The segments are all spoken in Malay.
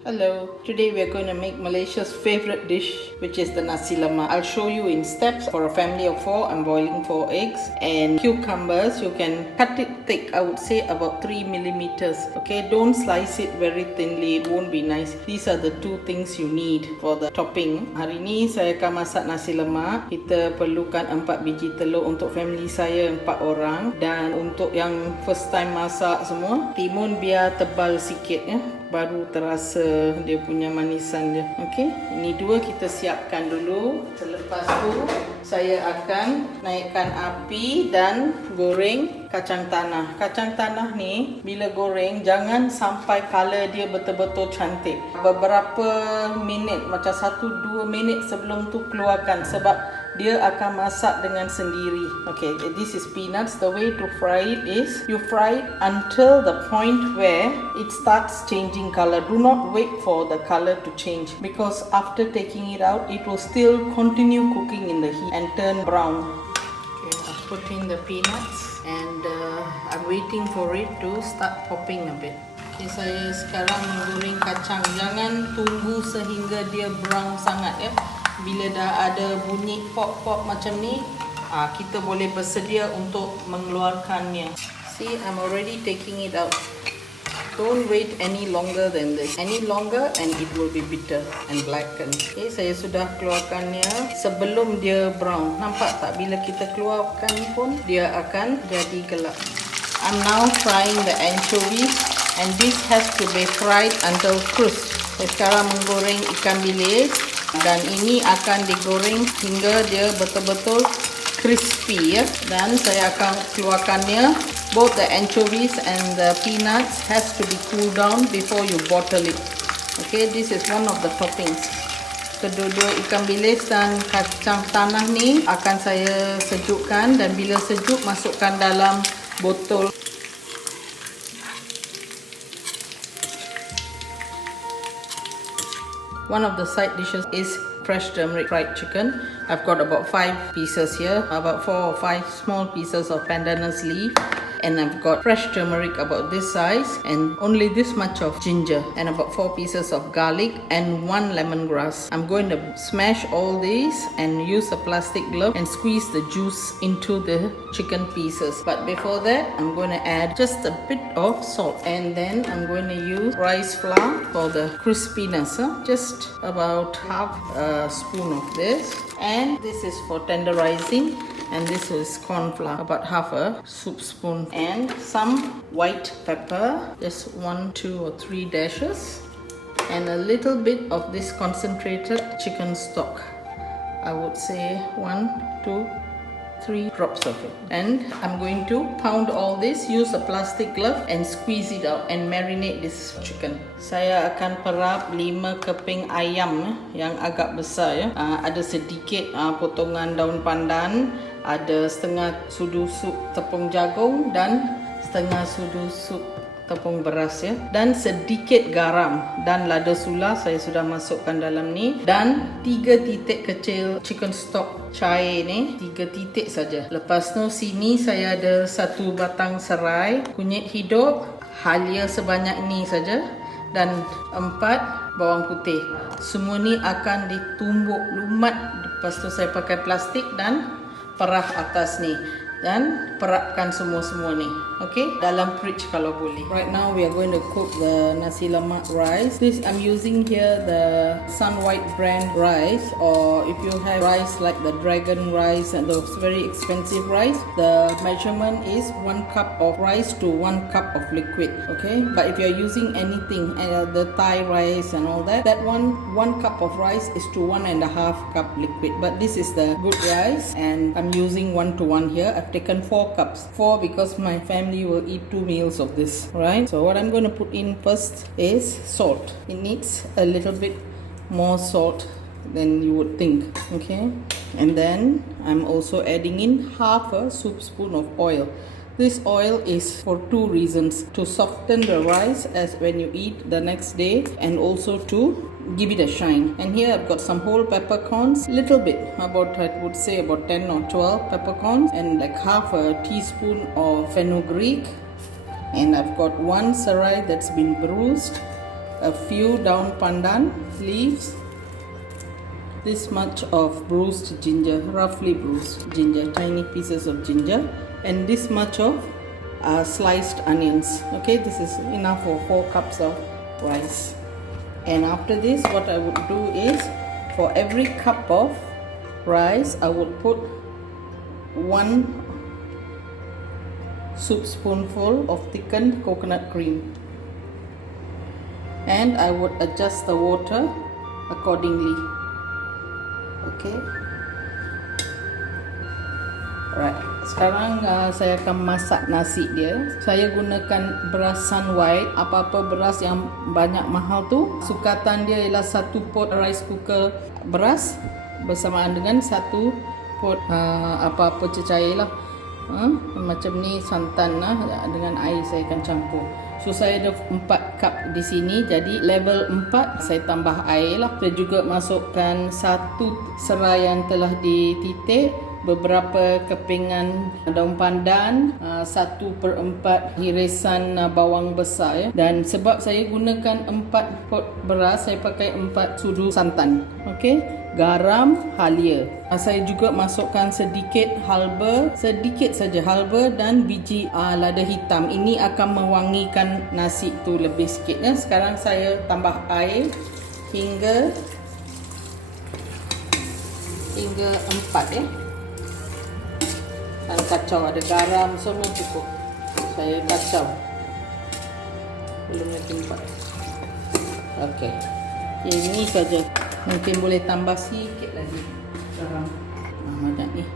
Hello, today we are going to make Malaysia's favorite dish, which is the Nasi Lemak. I'll show you in steps. For a family of 4, I'm boiling 4 eggs and cucumbers. You can cut it thick, I would say about 3 millimeters. Okay, don't slice it very thinly, it won't be nice. These are the 2 things you need for the topping. Hari ni saya akan masak nasi lemak. Kita perlukan 4 biji telur untuk family saya 4 orang. Dan untuk yang first time masak semua, timun biar tebal sikit ya, baru terasa dia punya manisan dia. Okey, ini 2 kita siapkan dulu. Selepas tu saya akan naikkan api dan goreng kacang tanah. Kacang tanah ni bila goreng jangan sampai color dia betul-betul cantik. Beberapa minit, macam 1-2 minit sebelum tu keluarkan, sebab dia akan masak dengan sendiri. Okay, this is peanuts. The way to fry it is you fry it until the point where it starts changing color. Do not wait for the color to change, because after taking it out, it will still continue cooking in the heat and turn brown. Okay, I've put in the peanuts and I'm waiting for it to start popping a bit. Okay, saya sekarang menggoreng kacang. Jangan tunggu sehingga dia brown sangat ya. Bila dah ada bunyi pop-pop macam ni, kita boleh bersedia untuk mengeluarkannya. See, I'm already taking it out. Don't wait any longer than this. Any longer and it will be bitter and blackened. Okay, saya sudah keluarkannya sebelum dia brown. Nampak tak? Bila kita keluarkan pun dia akan jadi gelap. I'm now frying the anchovies and this has to be fried until crisp. Saya sekarang menggoreng ikan bilis. Dan ini akan digoreng hingga dia betul-betul crispy ya. Dan saya akan keluarkannya. Both the anchovies and the peanuts has to be cooled down before you bottle it. Okay, this is one of the toppings. Kedua-dua ikan bilis dan kacang tanah ni akan saya sejukkan, dan bila sejuk masukkan dalam botol. One of the side dishes is fresh turmeric fried chicken. I've got about 5 pieces here, about 4 or 5 small pieces of pandanus leaf. And I've got fresh turmeric about this size and only this much of ginger and about 4 pieces of garlic and 1 lemongrass. I'm going to smash all these and use a plastic glove and squeeze the juice into the chicken pieces. But before that, I'm going to add just a bit of salt, and then I'm going to use rice flour for the crispiness. Just about half a spoon of this, and this is for tenderizing. And this is corn flour, about half a soup spoon, and some white pepper, just 1, 2 or 3 dashes, and a little bit of this concentrated chicken stock. I would say 1, 2, 3 drops of it. And I'm going to pound all this, use a plastic glove and squeeze it out and marinate this chicken. Saya akan perap 5 keping ayam yang agak besar ya. Ada sedikit potongan daun pandan, ada setengah sudu sup tepung jagung dan setengah sudu sup tepung beras ya, dan sedikit garam dan lada sula saya sudah masukkan dalam ni, dan 3 titik kecil chicken stock cair ni, 3 titik saja. Lepas tu sini saya ada 1 batang serai, kunyit hidup, halia sebanyak ni saja, dan 4 bawang putih. Semua ni akan ditumbuk lumat. Lepas tu saya pakai plastik dan perah atas ni, dan perapkan semua-semua ni. Okay, dalam fridge kalau boleh. Right now we are going to cook the nasi lemak rice. This I'm using here the Sun White brand rice, or if you have rice like the dragon rice and those very expensive rice, the measurement is 1 cup of rice to 1 cup of liquid. Okay, but if you are using anything, the Thai rice and all that, that 1 cup of rice is to 1.5 cup liquid. But this is the good rice, and I'm using 1 to 1 here. I've taken 4 cups. 4 because my family will eat 2 meals of this, right? So what I'm going to put in first is salt. It needs a little bit more salt than you would think. Okay, and then I'm also adding in half a soup spoon of oil. This oil is for 2 reasons: to soften the rice as when you eat the next day, and also to give it a shine. And here I've got some whole peppercorns, little bit, about I would say about 10 or 12 peppercorns, and like half a teaspoon of fenugreek, and I've got 1 serai that's been bruised, a few daun pandan leaves, this much of bruised ginger, roughly bruised ginger, tiny pieces of ginger, and this much of sliced onions. Okay, this is enough for 4 cups of rice. And after this, what I would do is, for every cup of rice, I would put 1 soup spoonful of thickened coconut cream, and I would adjust the water accordingly. Okay, right. Sekarang saya akan masak nasi dia. Saya gunakan beras sun white. Apa-apa beras yang banyak mahal tu, sukatan dia ialah 1 pot rice cooker beras bersamaan dengan 1 pot apa-apa cecair lah. Macam ni santan lah, dengan air saya akan campur. So saya ada 4 cup di sini, jadi level 4 saya tambah air lah. Saya juga masukkan 1 serai yang telah dititik, beberapa kepingan daun pandan, 1/4 irisan bawang besar ya. Dan sebab saya gunakan 4 pot beras, saya pakai 4 sudu santan. Okey, garam halia. Saya juga masukkan sedikit halba, sedikit saja halba, dan biji lada hitam. Ini akan mewangikan nasi tu lebih sikit ya. Sekarang saya tambah air hingga 4 ya. Dan kacau, ada garam semua cukup. Saya kacau. Belum lagi 4. Okey. Ini saja. Mungkin boleh tambah sikit lagi garam. Banyak ni.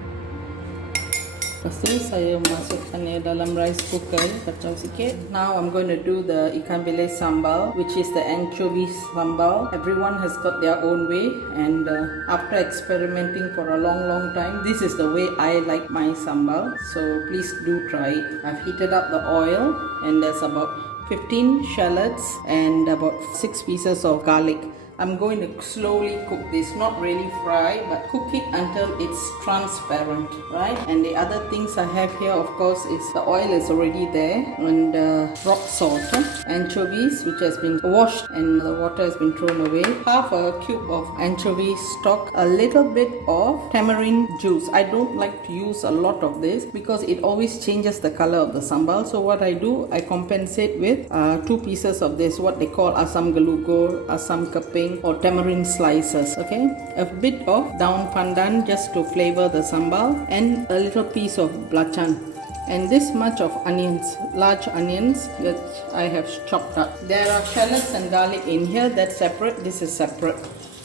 Lepas tu saya masukkannya dalam rice cooker, kacau sikit. Now I'm going to do the ikan bilis sambal, which is the anchovies sambal. Everyone has got their own way, and after experimenting for a long time, this is the way I like my sambal. So please do try it. I've heated up the oil, and there's about 15 shallots and about 6 pieces of garlic. I'm going to slowly cook this, not really fry, but cook it until it's transparent, right? And the other things I have here, of course, is the oil is already there, and rock salt, anchovies, which has been washed and the water has been thrown away, half a cube of anchovy stock, a little bit of tamarind juice. I don't like to use a lot of this because it always changes the color of the sambal. So what I do, I compensate with 2 pieces of this, what they call asam gelugur, asam keping, or tamarind slices. Okay, a bit of daun pandan just to flavor the sambal, and a little piece of belacan, and this much of onions, large onions that I have chopped up. There are shallots and garlic in here, that's separate, this is separate,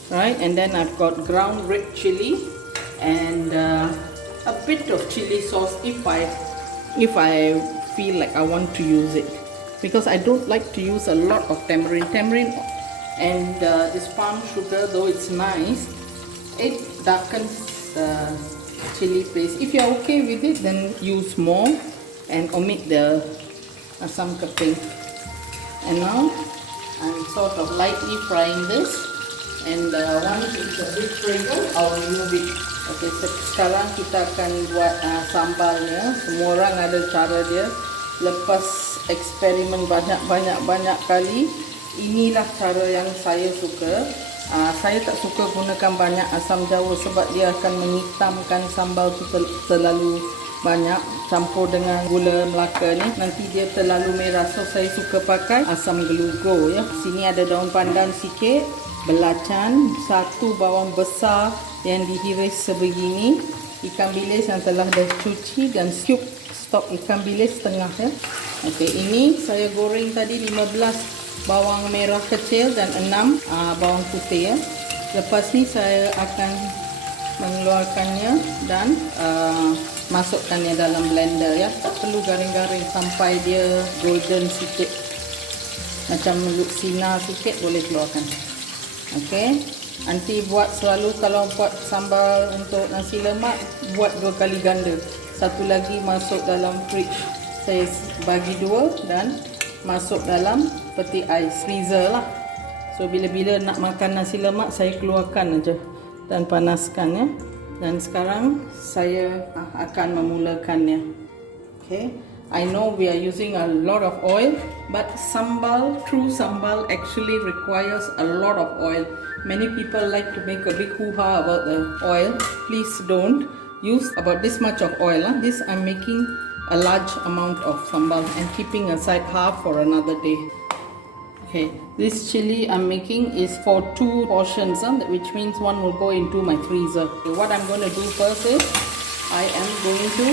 right? And then I've got ground red chili and a bit of chili sauce if I feel like I want to use it, because I don't like to use a lot of tamarind and this palm sugar, though it's nice, it darkens the chili paste. If you're okay with it, then use more and omit the asam keping. And now I'm sort of lightly frying this, and once it's a bit fragrant, I'll remove it. Okay, sekarang kita akan buat sambalnya. Semua orang ada cara dia. Lepas eksperimen banyak kali, inilah cara yang saya suka. Saya tak suka gunakan banyak asam jawa sebab dia akan menghitamkan sambal tu terlalu banyak, campur dengan gula Melaka ni nanti dia terlalu merah. So saya suka pakai asam gelugur ya. Sini ada daun pandan sikit, belacan, 1 bawang besar yang dihiris sebegini, ikan bilis yang telah dicuci, dan cube stok ikan bilis setengah ya. Okey, ini saya goreng tadi 15 bawang merah kecil dan 6 bawang putih ya. Lepas ni saya akan mengeluarkannya dan masukkannya dalam blender ya. Tak perlu garing-garing sampai dia golden sikit, macam sinar sikit boleh keluarkan. Okey, Aunty buat selalu kalau buat sambal untuk nasi lemak, buat 2 kali ganda. Satu lagi masuk dalam fridge, saya bagi 2 dan masuk dalam peti ais, freezer lah. So bila-bila nak makan nasi lemak, saya keluarkan aja dan panaskan ya. Dan sekarang saya akan memulakannya. Okay, I know we are using a lot of oil, but true sambal actually requires a lot of oil. Many people like to make a big hoo-ha about the oil. Please don't use about this much of oil. This I'm making a large amount of sambal and keeping aside half for another day. Okay, this chili I'm making is for 2 portions, which means one will go into my freezer. Okay, what I'm going to do first is I am going to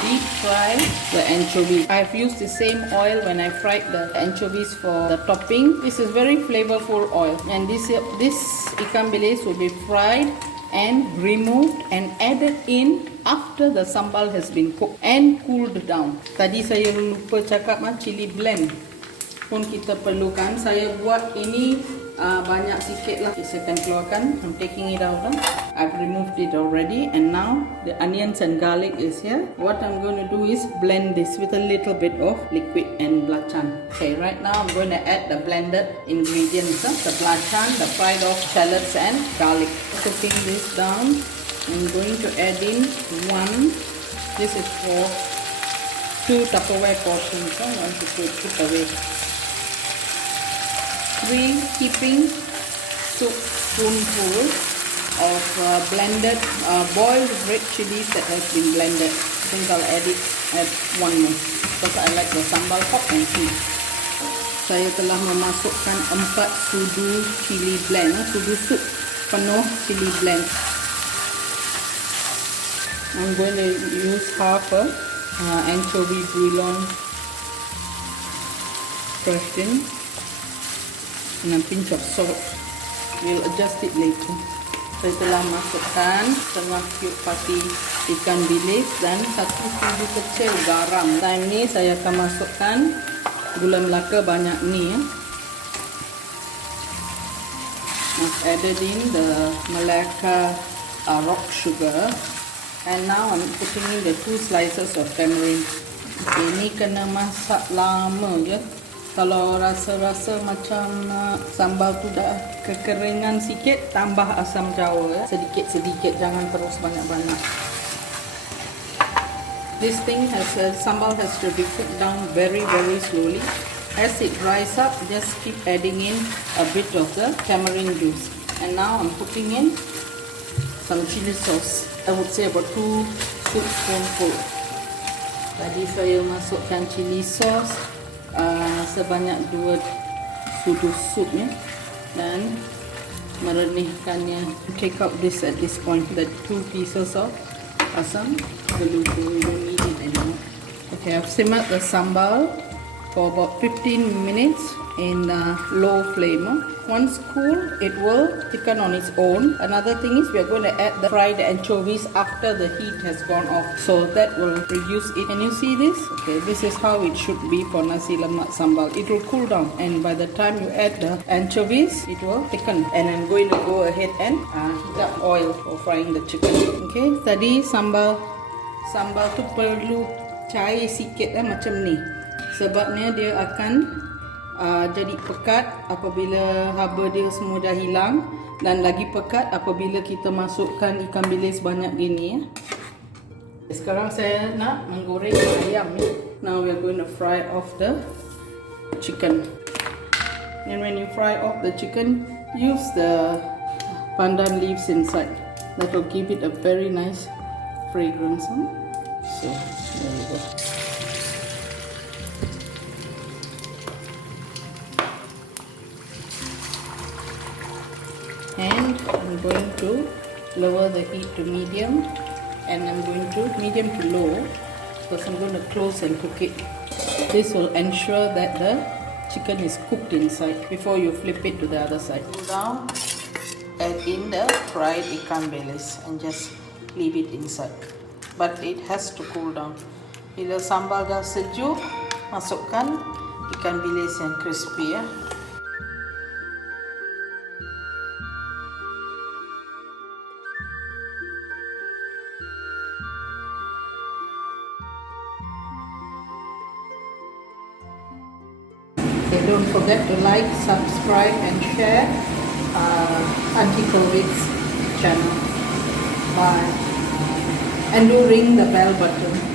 deep fry the anchovy. I've used the same oil when I fried the anchovies for the topping. This is very flavorful oil, and this ikan bilis will be fried and removed and added in after the sambal has been cooked and cooled down. Tadi saya lupa cakap chili blend pun kita perlukan. Saya buat ini banyak sikit lah. Okay, saya akan keluarkan. I'm taking it out. I've removed it already, and now the onions and garlic is here. What I'm going to do is blend this with a little bit of liquid and belacan. Okay, right now I'm going to add the blended ingredients, the belacan, the fried off shallots and garlic. Cooking this down, I'm going to add in this is for 2 Tupperware portions. I want to put away. 3 heaping spoonful of blended boiled red chilies that has been blended. I think I'll add one more because I like the sambal hot and sweet. Saya telah memasukkan 4 sudu chili blend, sudu soup penuh chili blend. I'm going to use half a anchovy bouillon crushed in, and a pinch of salt. We'll adjust it later. Saya telah masukkan setengah cube pati ikan bilis dan 1 sudu kecil garam. Time ni saya akan masukkan gula melaka banyak ni. I've added in the Malacca rock sugar, and now I'm putting in the 2 slices of tamarind. Okay, ni kena masak lama je. Kalau rasa-rasa macam sambal tu dah kekeringan sikit, tambah asam jawa sedikit-sedikit, jangan terus banyak-banyak. This sambal has to be cooked down very slowly. As it dries up, just keep adding in a bit of the tamarind juice. And now I'm putting in some chili sauce. I would say about 2 soup spoonful. Tadi saya masukkan chili sauce sebanyak 2 sudu sup ya, dan merenihkannya. Take out this at this point, the 2 pieces of asam gelugu. We don't need it anymore. Okay, I've simmered the sambal for about 15 minutes in low flame. Once cool, it will thicken on its own. Another thing is we are going to add the fried anchovies after the heat has gone off, so that will reduce it. Can you see this? Okay, this is how it should be for Nasi Lemak sambal. It will cool down, and by the time you add the anchovies, it will thicken. And I'm going to go ahead and heat up oil for frying the chicken. Okay, tadi sambal tu perlu cair sikit macam ni. Sebabnya dia akan jadi pekat apabila haba dia semua dah hilang, dan lagi pekat apabila kita masukkan ikan bilis banyak gini ya. Sekarang saya nak menggoreng ayam ya. Now we are going to fry off the chicken. And when you fry off the chicken, use the pandan leaves inside. That will give it a very nice fragrance. So there you go. And I'm going to lower the heat to medium, and I'm going to medium to low, because I'm going to close and cook it. This will ensure that the chicken is cooked inside before you flip it to the other side. Cool down, add in the fried ikan bilis and just leave it inside. But it has to cool down. Bila sambal dah sejuk, masukkan ikan bilis yang crispy ya. Okay, don't forget to like, subscribe and share Aunty COVID's channel. Bye. And do ring the bell button.